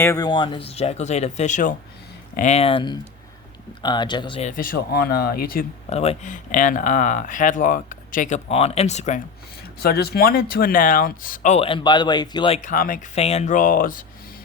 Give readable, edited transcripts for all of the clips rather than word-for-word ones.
Hey everyone, this is Jackals8 Official, and Jackals8 Official on YouTube, by the way, and Hadlock Jacob on Instagram. So I just wanted to announce. Oh, and by the way, if you like comic fan draws,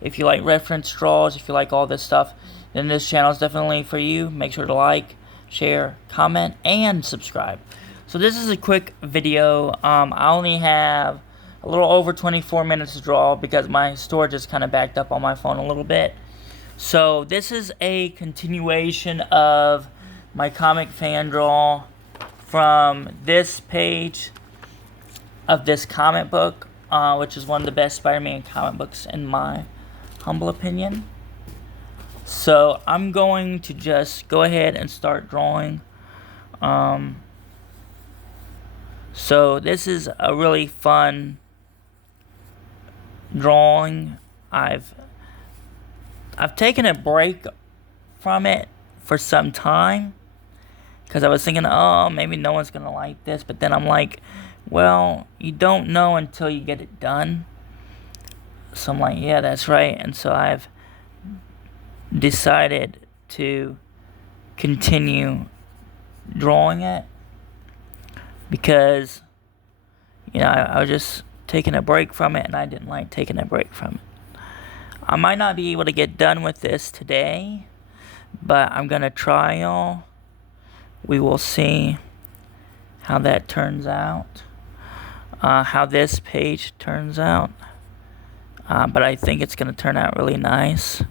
if you like reference draws, if you like all this stuff, then this channel is definitely for you. Make sure to like, share, comment, and subscribe. So this is a quick video. I only have a little over 24 minutes to draw because my storage is kind of backed up on my phone a little bit. So this is a continuation of my comic fan draw from this page of this comic book, which is one of the best Spider-Man comic books in my humble opinion. So I'm going to just go ahead and start drawing. So this is a really fun drawing. I've taken a break from it for some time because I was thinking, oh, maybe no one's gonna like this, but then I'm like, well, you don't know until you get it done. So I'm like, yeah, that's right. And so I've decided to continue drawing it because, you know, I was just taking a break from it, and I didn't like taking a break from it. I might not be able to get done with this today, but I'm gonna try, y'all. We will see how that turns out, how this page turns out, but I think it's gonna turn out really nice.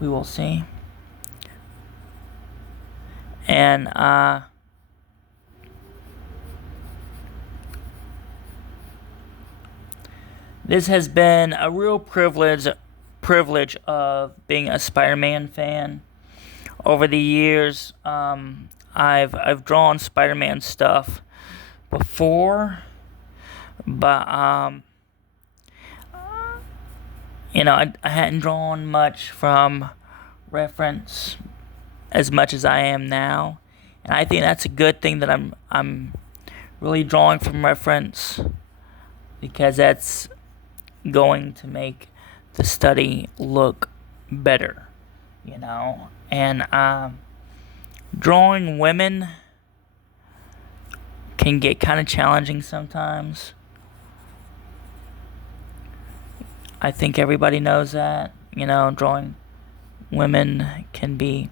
We will see. And this has been a real privilege of being a Spider-Man fan. Over the years, I've drawn Spider-Man stuff before, but you know, I hadn't drawn much from reference as much as I am now, and I think that's a good thing that I'm really drawing from reference, because that's going to make the study look better, you know. And drawing women can get kind of challenging sometimes. I think everybody knows that, you know. Drawing women can be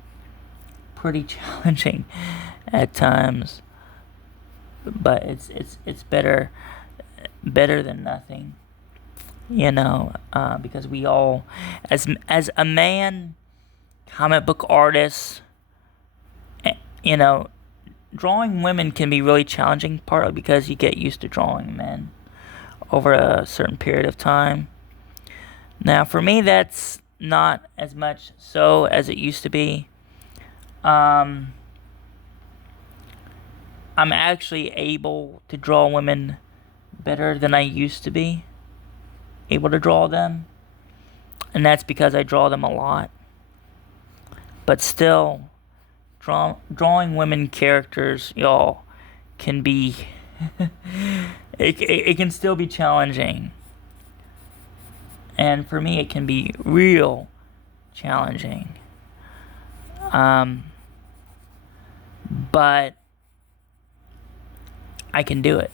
pretty challenging at times, but it's better than nothing. You know, because we all, as a man, comic book artist, you know, drawing women can be really challenging, partly because you get used to drawing men over a certain period of time. Now, for me, that's not as much so as it used to be. I'm actually able to draw women better than I used to be able to draw them, and that's because I draw them a lot. But still, drawing women characters, y'all, can be it can still be challenging, and for me it can be real challenging. But I can do it,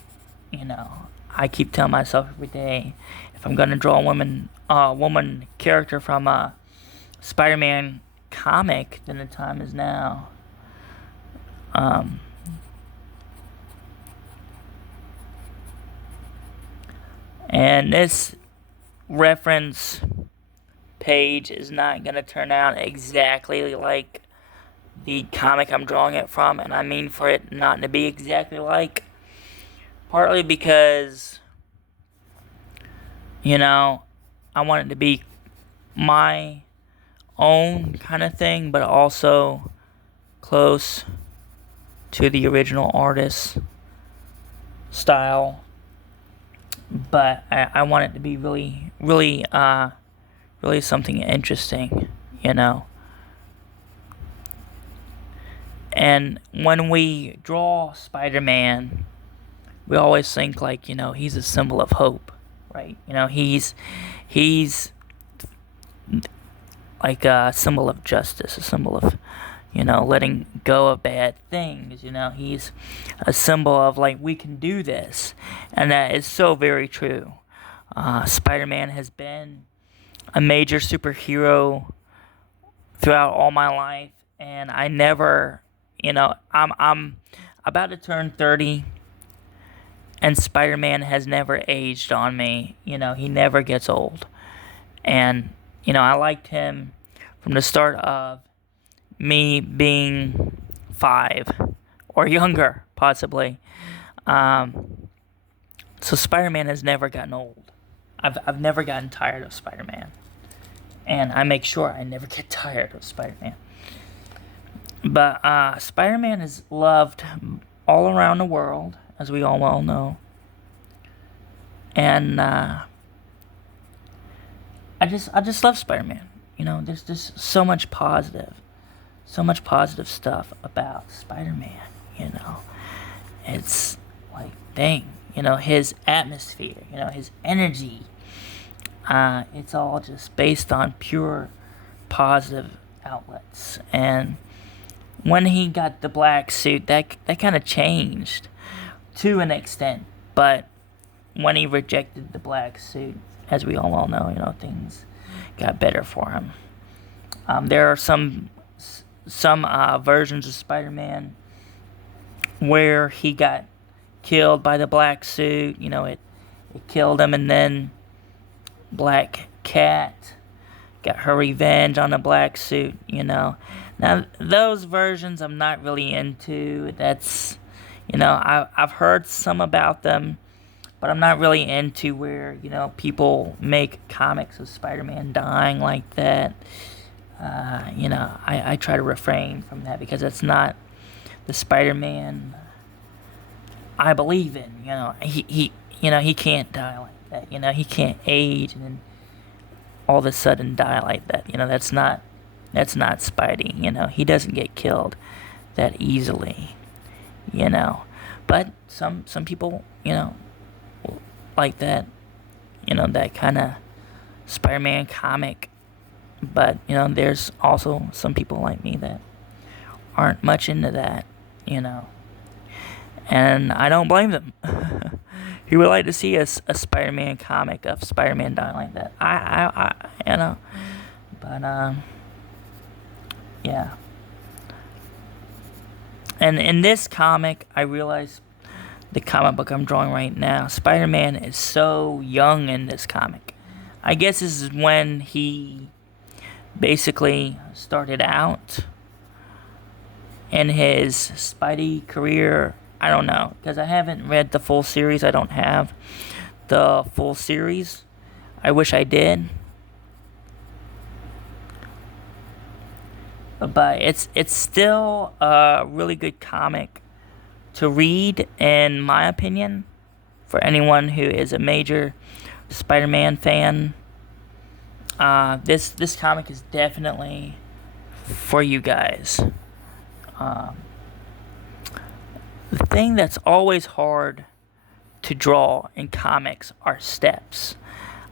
you know. I keep telling myself every day, if I'm gonna draw a woman character from a Spider-Man comic, then the time is now. And this reference page is not gonna turn out exactly like the comic I'm drawing it from, and I mean for it not to be exactly like. Partly because, you know, I want it to be my own kind of thing, but also close to the original artist's style. But I want it to be really something interesting, you know. And when we draw Spider-Man, we always think, like, you know, he's a symbol of hope, right? You know, he's like a symbol of justice, a symbol of, you know, letting go of bad things. You know, he's a symbol of, like, we can do this. And that is so very true. Spider-Man has been a major superhero throughout all my life, and I never, you know, I'm about to turn 30, and Spider-Man has never aged on me. You know, he never gets old. And, you know, I liked him from the start of me being 5 or younger, possibly. So Spider-Man has never gotten old. I've never gotten tired of Spider-Man. And I make sure I never get tired of Spider-Man. But Spider-Man is loved all around the world, as we all well know. And I just love Spider-Man. You know, there's just so much positive stuff about Spider-Man. You know, it's like, dang, you know, his atmosphere, you know, his energy. It's all just based on pure positive outlets. And when he got the black suit, that kind of changed to an extent. But when he rejected the black suit, as we all well know, you know, things got better for him. There are some versions of Spider-Man where he got killed by the black suit. You know, it killed him, and then Black Cat got her revenge on the black suit. You know, now those versions I'm not really into. That's, you know, I've heard some about them, but I'm not really into where, you know, people make comics of Spider-Man dying like that. You know, I try to refrain from that because that's not the Spider-Man I believe in. You know, he you know, he can't die like that. You know, he can't age and then all of a sudden die like that. You know, that's not Spidey. You know, he doesn't get killed that easily. You know, but some people, you know, like that. You know, that kind of Spider-Man comic. But, you know, there's also some people like me that aren't much into that, you know. And I don't blame them. He would like to see a Spider-Man comic of Spider-Man dying like that. I you know. But, yeah. And in this comic, I realize the comic book I'm drawing right now, Spider-Man is so young in this comic. I guess this is when he basically started out in his Spidey career. I don't know, because I haven't read the full series. I don't have the full series. I wish I did. But it's still a really good comic to read, in my opinion, for anyone who is a major Spider-Man fan. This comic is definitely for you guys. The thing that's always hard to draw in comics are steps.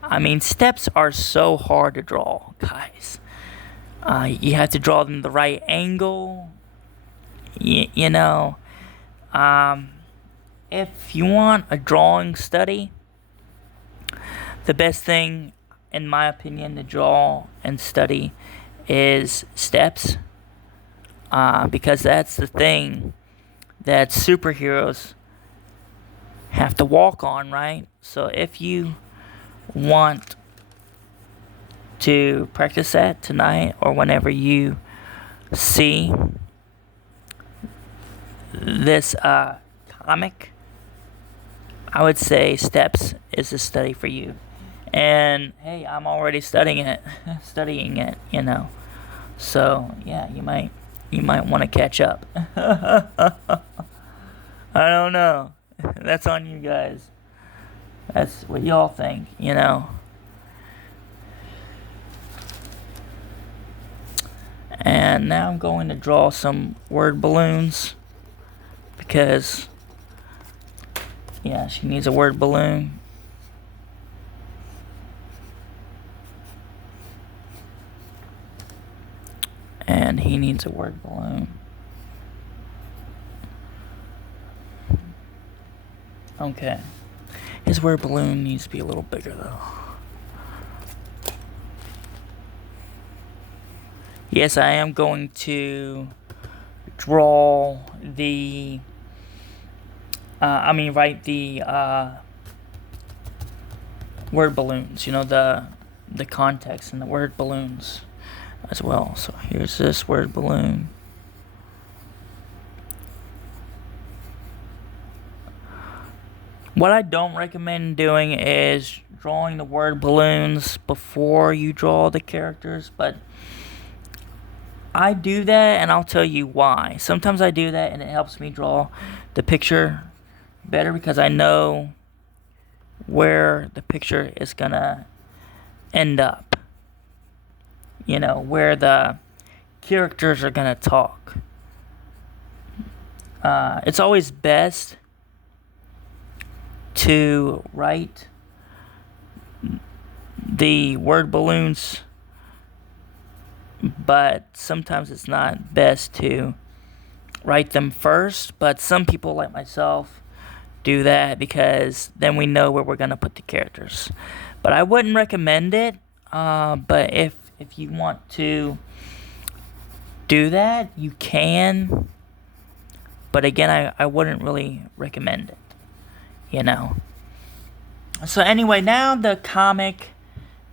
I mean, steps are so hard to draw, guys. You have to draw them the right angle. You know, if you want a drawing study, the best thing, in my opinion, to draw and study is steps. Because that's the thing that superheroes have to walk on, right? So if you want to practice that tonight or whenever you see this comic, I would say steps is a study for you. And hey, I'm already studying it, you know. So yeah, you might want to catch up. I don't know. That's on you guys. That's what y'all think, you know. And now I'm going to draw some word balloons because, yeah, she needs a word balloon. And he needs a word balloon. Okay. His word balloon needs to be a little bigger though. Yes, I am going to draw the write the word balloons, you know, the context and the word balloons as well. So here's this word balloon. What I don't recommend doing is drawing the word balloons before you draw the characters, but I do that, and I'll tell you why. Sometimes I do that and it helps me draw the picture better because I know where the picture is gonna end up. You know, where the characters are gonna talk. It's always best to write the word balloons, but sometimes it's not best to write them first. But some people, like myself, do that because then we know where we're gonna put the characters. But I wouldn't recommend it. But if you want to do that, you can. But again, I wouldn't really recommend it. You know. So anyway, now the comic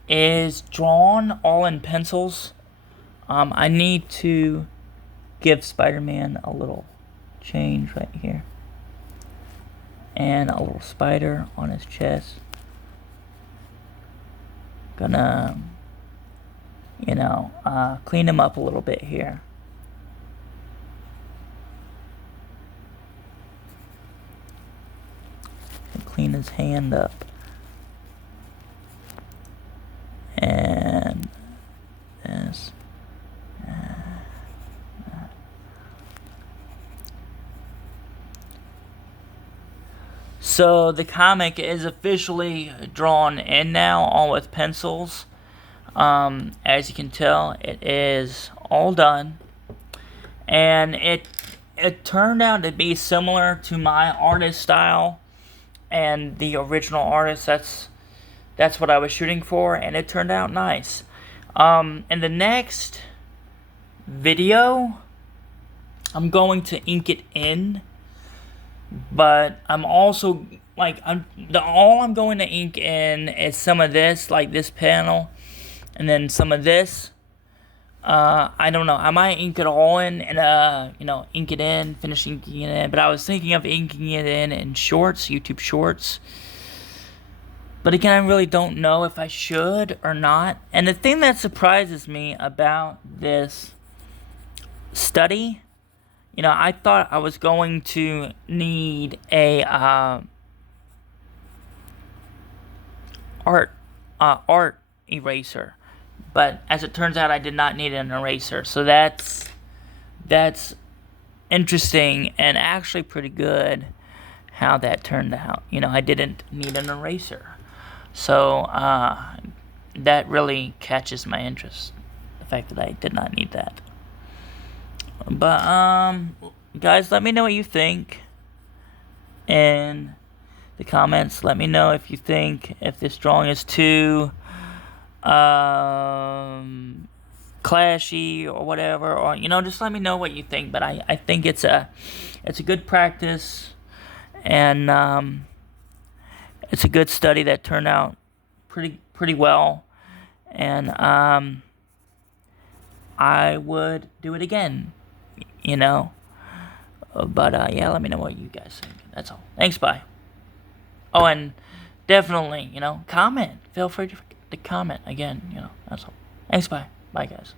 is drawn all in pencils. I need to give Spider-Man a little change right here. And a little spider on his chest. Gonna, you know, clean him up a little bit here. And clean his hand up. And this. So the comic is officially drawn in now, all with pencils. As you can tell, it is all done, and it turned out to be similar to my artist style and the original artist. That's what I was shooting for, and it turned out nice. In the next video, I'm going to ink it in. But I'm also, like, all I'm going to ink in is some of this, like this panel, and then some of this. I don't know, I might ink it all in, and, you know, ink it in, finish inking it in, but I was thinking of inking it in shorts, YouTube Shorts. But again, I really don't know if I should or not. And the thing that surprises me about this study, you know, I thought I was going to need a art eraser, but as it turns out, I did not need an eraser. So that's interesting and actually pretty good how that turned out. You know, I didn't need an eraser, so that really catches my interest. The fact that I did not need that. But, guys, let me know what you think in the comments. Let me know if you think if this drawing is too, clashy or whatever, or, you know, just let me know what you think. But I think it's a good practice, and, it's a good study that turned out pretty well, and, I would do it again. You know, but yeah, let me know what you guys think. That's all. Thanks, bye. Oh, and definitely, you know, comment. Feel free to comment again. You know, that's all. Thanks, bye. Bye, guys.